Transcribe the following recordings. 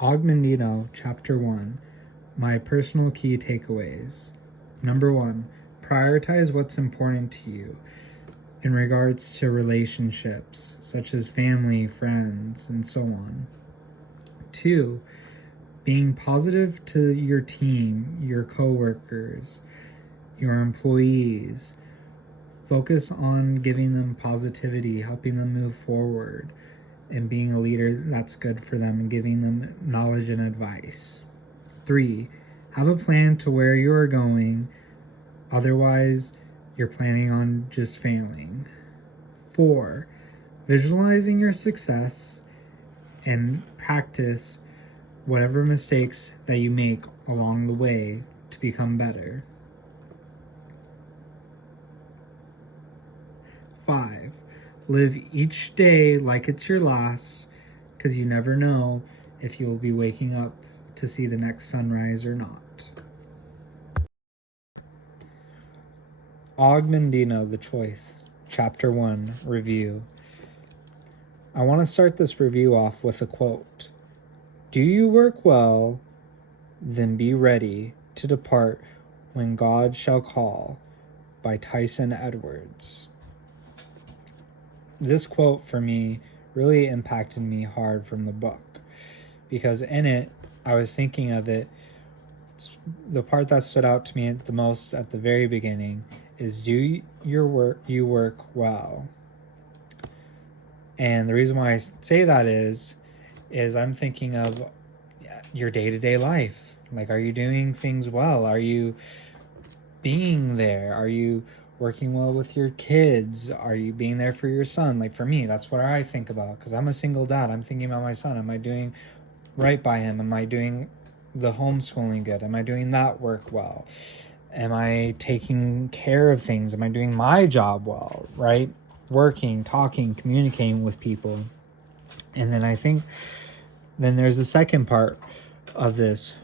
MANDINO, Chapter 1, My Personal Key Takeaways. Number 1, prioritize what's important to you in regards to relationships, such as family, friends, and so on. 2, being positive to your team, your coworkers, your employees. Focus on giving them positivity, helping them move forward, and being a leader that's good for them and giving them knowledge and advice. 3, have a plan to where you are going, otherwise you're planning on just failing. 4, visualizing your success and practice whatever mistakes that you make along the way to become better. 5, live each day like it's your last, because you never know if you will be waking up to see the next sunrise or not. MANDINO, the Choice, Chapter 1, Review. I want to start this review off with a quote. Do you work well, then be ready to depart when God shall call, by Tyson Edwards. This quote for me really impacted me hard from the book, because in it, I was thinking of it, the part that stood out to me the most at the very beginning is you work well. And the reason why I say that is I'm thinking of your day-to-day life. Like, are you doing things well? Are you being there? Are you working well with your kids? Are you being there for your son? Like, for me, that's what I think about, because I'm a single dad. I'm thinking about my son. Am I doing right by him? Am I doing the homeschooling good? Am I doing that work well? Am I taking care of things? Am I doing my job well, right? Working, talking, communicating with people. And then I think then there's the second part of this.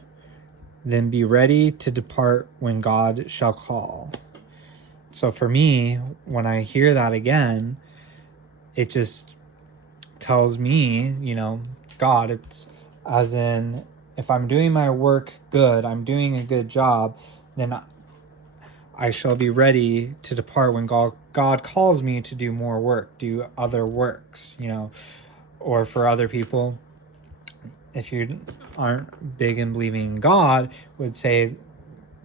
Then be ready to depart when God shall call. So for me, when I hear that again, it just tells me, God, it's as in, if I'm doing my work good, I'm doing a good job, then I shall be ready to depart when God calls me to do more work, do other works, or for other people, if you aren't big in believing in God, would say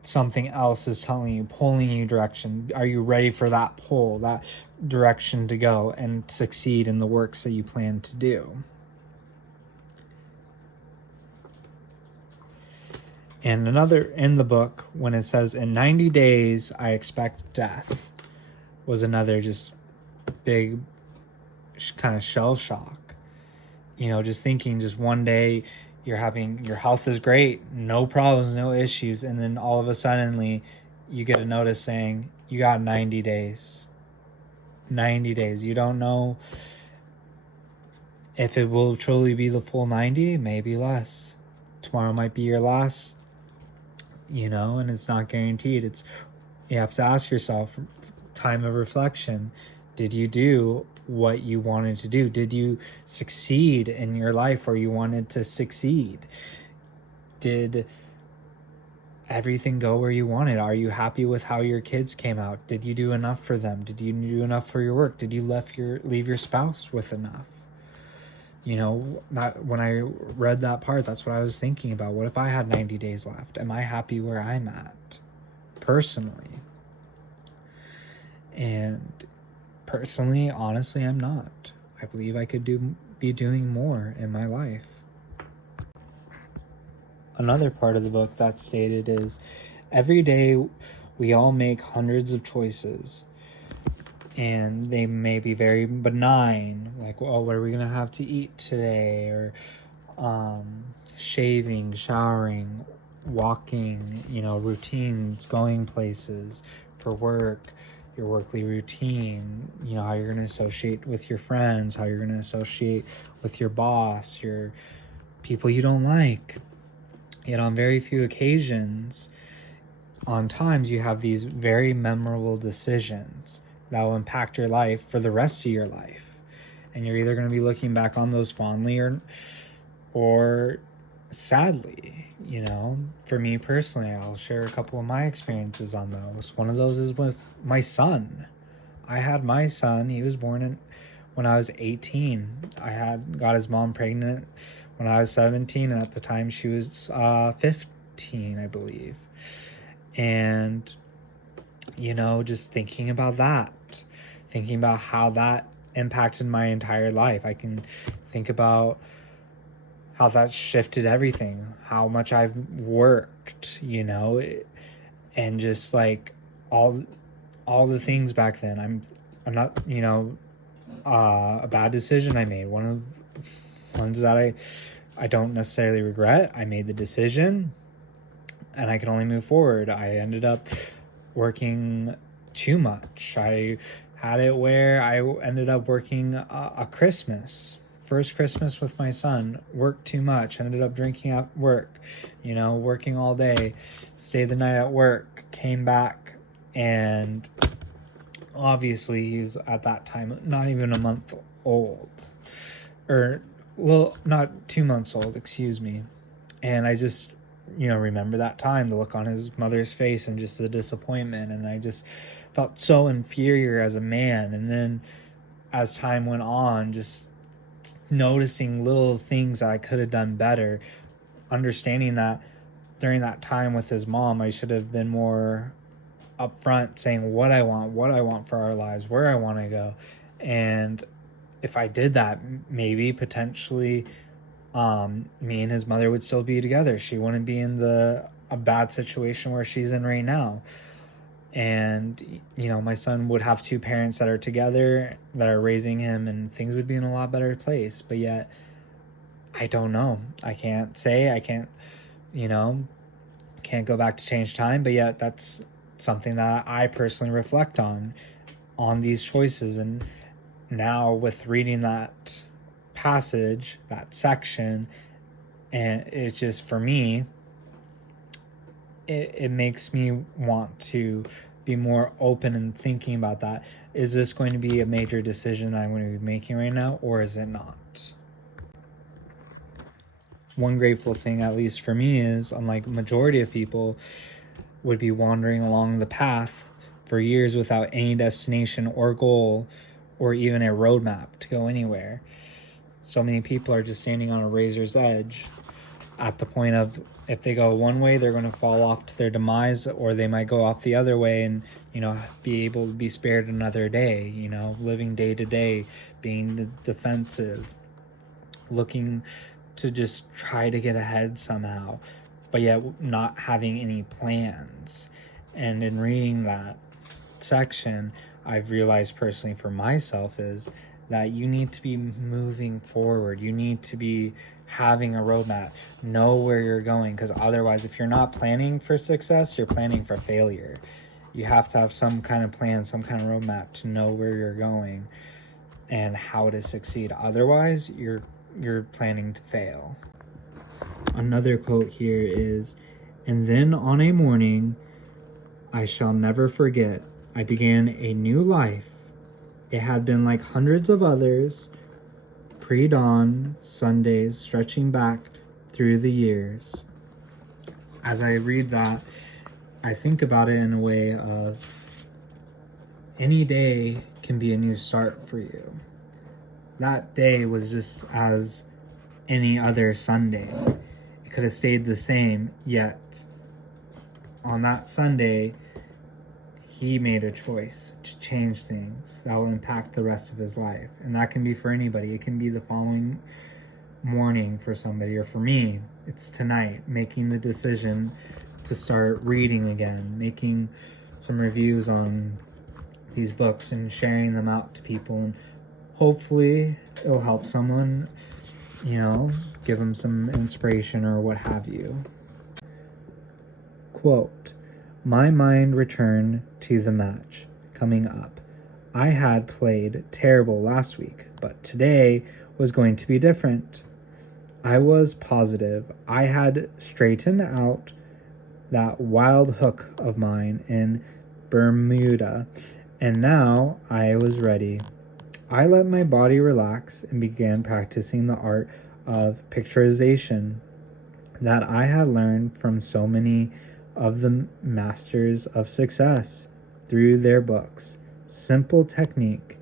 something else is telling you, pulling you direction. Are you ready for that pull, that direction to go and succeed in the works that you plan to do? And another in the book, when it says, in 90 days, I expect death, was another just big kind of shell shock. Just thinking just one day your health is great, no problems, no issues. And then all of a sudden you get a notice saying you got 90 days. 90 days. You don't know if it will truly be the full 90, maybe less. Tomorrow might be your last, and it's not guaranteed. You have to ask yourself, time of reflection, did you do what you wanted to do? Did you succeed in your life where you wanted to succeed? Did everything go where you wanted? Are you happy with how your kids came out? Did you do enough for them? Did you do enough for your work? Did you leave your spouse with enough? When I read that part, that's what I was thinking about. What if I had 90 days left? Am I happy where I'm at personally? And personally, honestly, I'm not. I believe I could be doing more in my life. Another part of the book that's stated is, every day we all make hundreds of choices, and they may be very benign, like, what are we gonna have to eat today, or shaving, showering, walking, routines, going places for work, your workly routine, how you're going to associate with your friends, how you're going to associate with your boss, your people you don't like. Yet on very few occasions, on times, you have these very memorable decisions that will impact your life for the rest of your life. And you're either going to be looking back on those fondly or sadly, for me personally, I'll share a couple of my experiences on those. One of those is with my son. I had my son. He was born when I was 18. I had got his mom pregnant when I was 17, and at the time she was 15, I believe. And just thinking about that, thinking about how that impacted my entire life. I can think about how that shifted everything, how much I've worked, and just like all the things back then. I'm not, a bad decision I made. One of ones that I don't necessarily regret. I made the decision and I can only move forward. I ended up working too much. I had it where I ended up working a first Christmas with my son, worked too much, ended up drinking at work, working all day, stayed the night at work, came back, and obviously he was at that time not even a month old, or not 2 months old, excuse me. And I just remember that time, the look on his mother's face and just the disappointment, and I just felt so inferior as a man. And then as time went on, just noticing little things that I could have done better, understanding that during that time with his mom I should have been more upfront, saying what I want for our lives, where I want to go. And if I did that, maybe potentially me and his mother would still be together. She wouldn't be in a bad situation where she's in right now. And my son would have two parents that are together, that are raising him, and things would be in a lot better place. But yet I don't know. I can't go back to change time. But yet that's something that I personally reflect on these choices. And now with reading that passage, that section, and it's just, for me, it makes me want to be more open and thinking about that. Is this going to be a major decision I'm going to be making right now, or is it not? One grateful thing, at least for me, is unlike majority of people would be wandering along the path for years without any destination or goal, or even a roadmap to go anywhere. So many people are just standing on a razor's edge, at the point of, if they go one way, they're going to fall off to their demise, or they might go off the other way and be able to be spared another day, living day to day, being defensive, looking to just try to get ahead somehow, but yet not having any plans. And in reading that section, I've realized personally for myself is that you need to be moving forward. You need to be having a roadmap, know where you're going, because otherwise, if you're not planning for success, you're planning for failure. You have to have some kind of plan, some kind of roadmap to know where you're going and how to succeed. Otherwise, you're planning to fail. Another quote here is, "And then on a morning I shall never forget, I began a new life. It had been like hundreds of others, pre-dawn Sundays stretching back through the years." As I read that, I think about it in a way of, any day can be a new start for you. That day was just as any other Sunday. It could have stayed the same, yet on that Sunday, he made a choice to change things that will impact the rest of his life. And that can be for anybody. It can be the following morning for somebody, or for me, it's tonight, making the decision to start reading again, making some reviews on these books and sharing them out to people. And hopefully it'll help someone, give them some inspiration or what have you. Quote, "My mind returned to the match coming up. I had played terrible last week, but today was going to be different. I was positive I had straightened out that wild hook of mine in Bermuda, and now I was ready. I let my body relax and began practicing the art of picturization. that I had learned from so many of the masters of success through their books. Simple technique.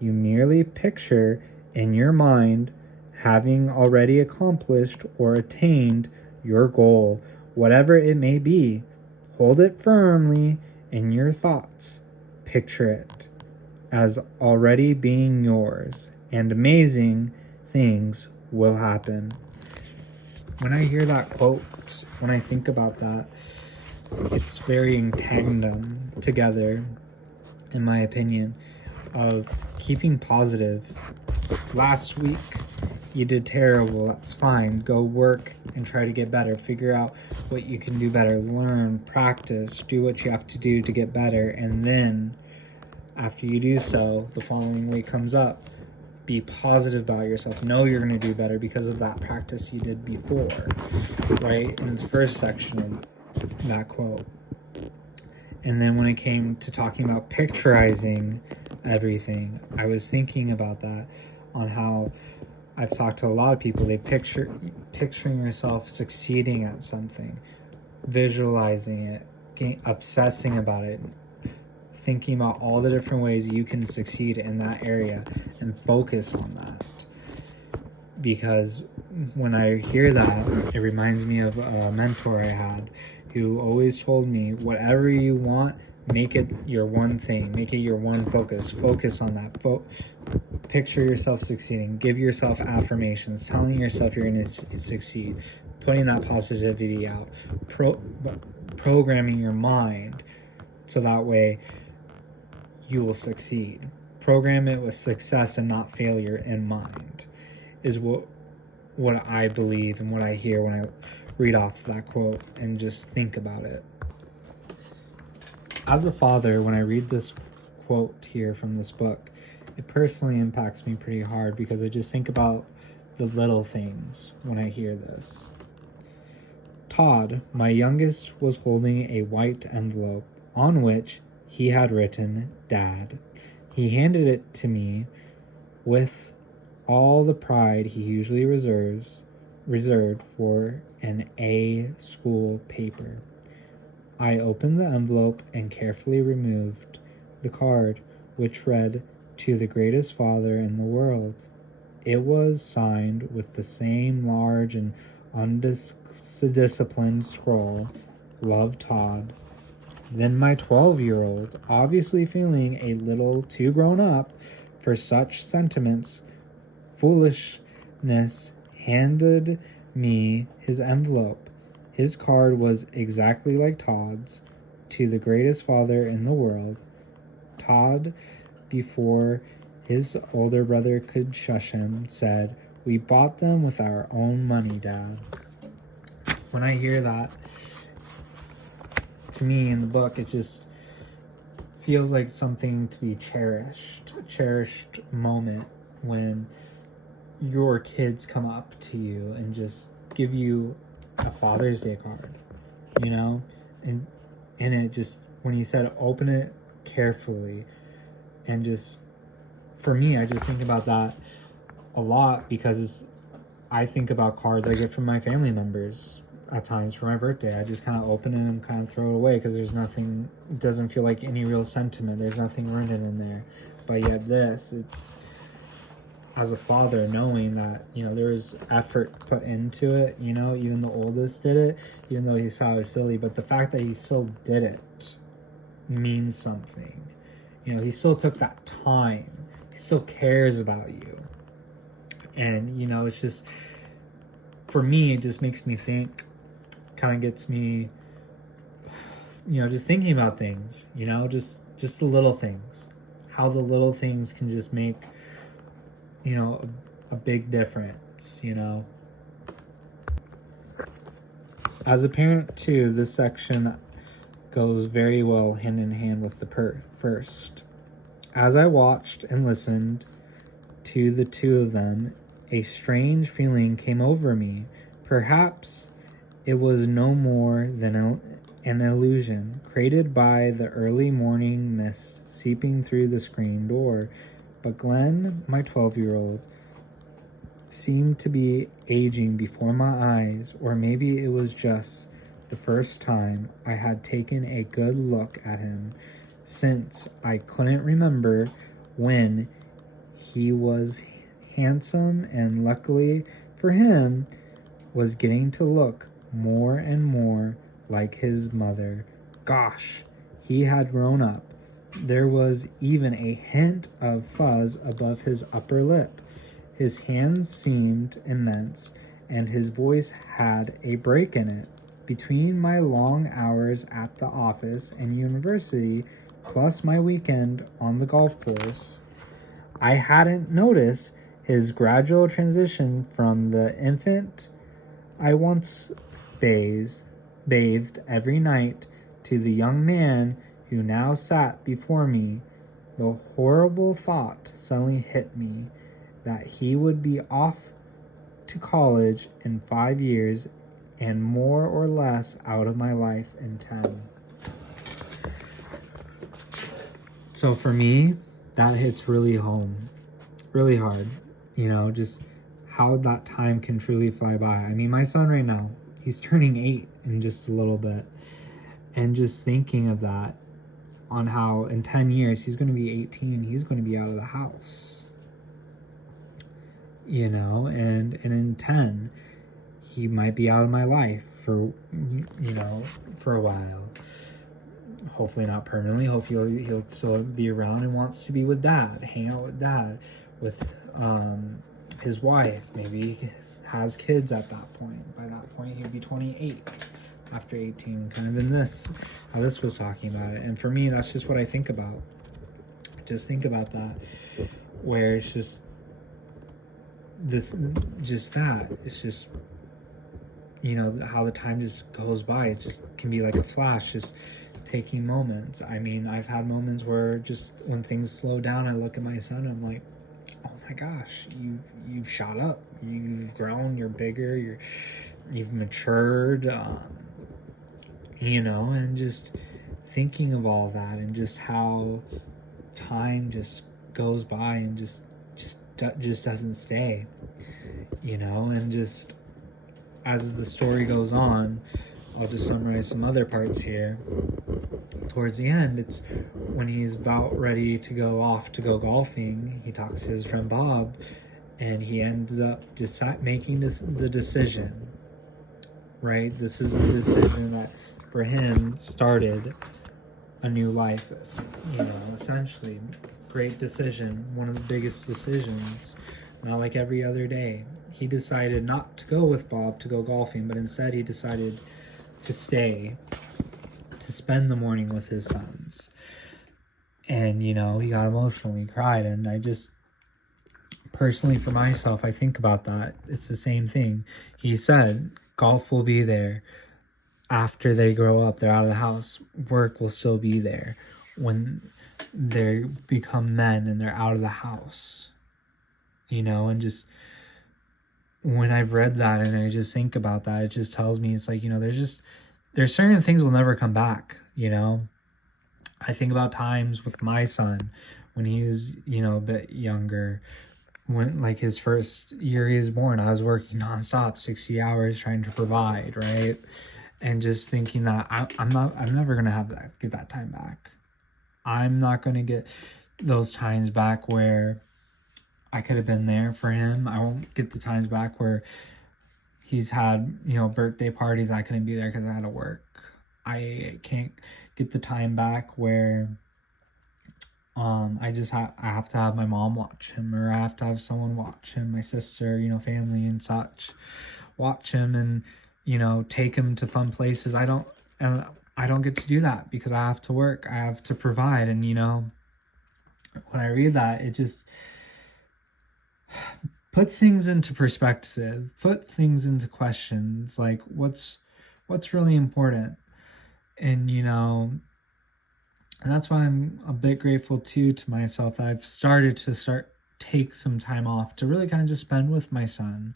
You merely picture in your mind having already accomplished or attained your goal, whatever it may be. Hold it firmly in your thoughts. Picture it as already being yours, and amazing things will happen. When I hear that quote, when I think about that, it's very in tandem together, in my opinion, of keeping positive. Last week, you did terrible. That's fine. Go work and try to get better. Figure out what you can do better. Learn, practice, do what you have to do to get better. And then, after you do so, the following week comes up. Be positive about yourself. Know you're going to do better because of that practice you did before, right? In the first section of that quote. And then when it came to talking about picturizing everything, I was thinking about that, on how I've talked to a lot of people. They picturing yourself succeeding at something, visualizing it, obsessing about it, thinking about all the different ways you can succeed in that area and focus on that. Because when I hear that, it reminds me of a mentor I had who always told me, whatever you want, make it your one thing, make it your one focus. Focus on that. Picture yourself succeeding. Give yourself affirmations, telling yourself you're going to succeed, putting that positivity out, programming your mind so that way you will succeed. Program it with success and not failure in mind, is what I believe and what I hear when I read off that quote and just think about it. As a father, when I read this quote here from this book, it personally impacts me pretty hard because I just think about the little things when I hear this. Todd, my youngest, was holding a white envelope on which he had written Dad. He handed it to me with all the pride he usually reserved for an A school paper. I opened the envelope and carefully removed the card, which read, "To the greatest father in the world." It was signed with the same large and undisciplined scroll, "Love, Todd." Then my 12-year-old, obviously feeling a little too grown up for such sentiments, foolishness, handed me his envelope. His card was exactly like Todd's, "To the greatest father in the world." Todd, before his older brother could shush him, said, "We bought them with our own money, Dad." When I hear that, to me in the book, it just feels like something to be cherished, a cherished moment when your kids come up to you and just give you a Father's Day card, you know? And it just, when he said open it carefully, and just, for me, I just think about that a lot because I think about cards I get from my family members at times for my birthday. I just kind of open it and kind of throw it away because there's nothing, it doesn't feel like any real sentiment. There's nothing written in there. But yet this, it's, as a father, knowing that, you know, there was effort put into it, you know, even the oldest did it, even though he saw it was silly, but the fact that he still did it means something. You know, he still took that time. He still cares about you. And, you know, it's just, for me, it just makes me think, kind of gets me, you know, just thinking about things, you know, just the little things. How the little things can just make, you know, a big difference, you know. As a parent, too, this section goes very well hand in hand with the first. As I watched and listened to the two of them, a strange feeling came over me. Perhaps it was no more than an illusion created by the early morning mist seeping through the screen door. But Glenn, my 12-year-old, seemed to be aging before my eyes, or maybe it was just the first time I had taken a good look at him since I couldn't remember when he was handsome, and luckily for him was getting to look more and more like his mother. Gosh, he had grown up. There was even a hint of fuzz above his upper lip. His hands seemed immense, and his voice had a break in it. Between my long hours at the office and university, plus my weekend on the golf course, I hadn't noticed his gradual transition from the infant I once bathed every night to the young man who now sat before me. The horrible thought suddenly hit me that he would be off to college in 5 years and more or less out of my life in 10. So for me, that hits really home, really hard, just how that time can truly fly by. I mean, my son right now, he's turning 8 in just a little bit. And just thinking of that, on how in 10 years, he's going to be 18, he's going to be out of the house. And in 10, he might be out of my life for a while. Hopefully not permanently. Hopefully he'll still be around and wants to be with dad, hang out with dad, with his wife. Maybe he has kids at that point. By that point, he'll be 28 after 18, kind of in this, how this was talking about it. And for me, that's just what I think about. Just think about that, where it's just that. It's just, how the time just goes by. It just can be like a flash, just taking moments. I mean, I've had moments where just when things slow down, I look at my son, I'm like, oh my gosh, you've shot up, you've grown, you're bigger, you've matured, and just thinking of all that, and just how time just goes by and just doesn't stay, and just as the story goes on, I'll just summarize some other parts here. Towards the end, it's when he's about ready to go off to go golfing, he talks to his friend Bob, and he ends up making the decision, right? This is the decision that for him started a new life, essentially. Great decision, one of the biggest decisions, not like every other day. He decided not to go with Bob to go golfing, but instead he decided to stay, to spend the morning with his sons. And, he got emotional, he cried, and I just, personally for myself, I think about that. It's the same thing. He said, golf will be there after they grow up, they're out of the house. Work will still be there when they become men and they're out of the house, and just when I've read that and I just think about that, it just tells me, it's like, there's certain things will never come back. I think about times with my son when he was, a bit younger, when like his first year he was born, I was working nonstop, 60 hours trying to provide, right? And just thinking that I'm never going to get that time back. I'm not going to get those times back where I could have been there for him. I won't get the times back where he's had, birthday parties. I couldn't be there because I had to work. I can't get the time back where I have to have my mom watch him, or I have to have someone watch him, my sister, family and such, watch him and, take him to fun places. I don't get to do that because I have to work. I have to provide. And, when I read that, it just puts things into perspective, put things into questions, like what's really important. And, and that's why I'm a bit grateful too to myself that I've started to take some time off to really kind of just spend with my son.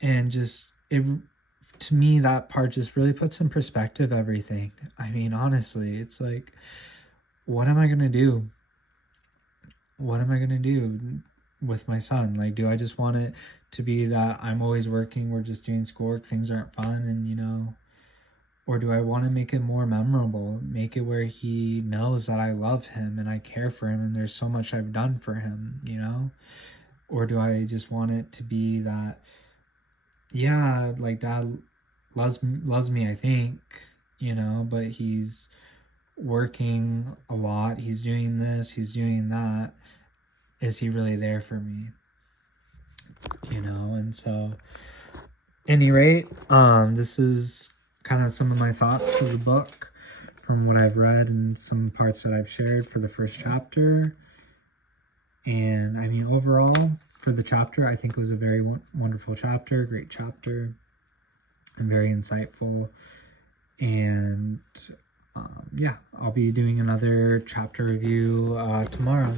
And just, to me, that part just really puts in perspective everything. I mean, honestly, it's like, what am I going to do? What am I going to do? with my son? Like, do I just want it to be that I'm always working, we're just doing schoolwork, things aren't fun, and you know, or do I want to make it more memorable, make it where he knows that I love him and I care for him and there's so much I've done for him, you know? Or do I just want it to be that, yeah, like dad loves me, I think, you know, but he's working a lot, he's doing this, he's doing that. Is he really there for me? You know, and so any rate, this is kind of some of my thoughts of the book from what I've read and some parts that I've shared for the first chapter. And I mean, overall, for the chapter, I think it was a very wonderful chapter, great chapter, and very insightful. And yeah, I'll be doing another chapter review tomorrow.